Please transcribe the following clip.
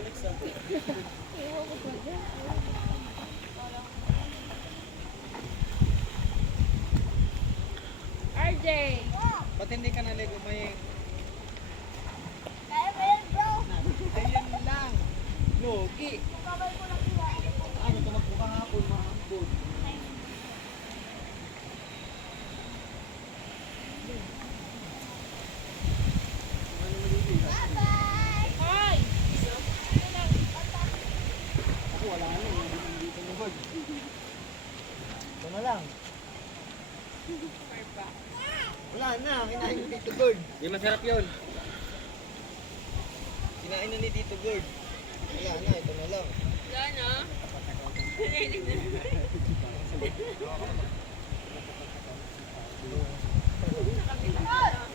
Alex ah. RJ! Ba't hindi ka naligo? May... Kaya ba yan, bro? Ayun lang. Logi. Kabay ko lang iwan. Ano ito magpukang hapon, mahapon. Bye-bye! Hoy! Ako wala na. Hindi dito naman. Ito na lang. Wala na. Kinain ni Tito Gord. Di masarap yun. Kinain na ni Tito Gord. Wala na. Ito na lang. Wala na. Bye!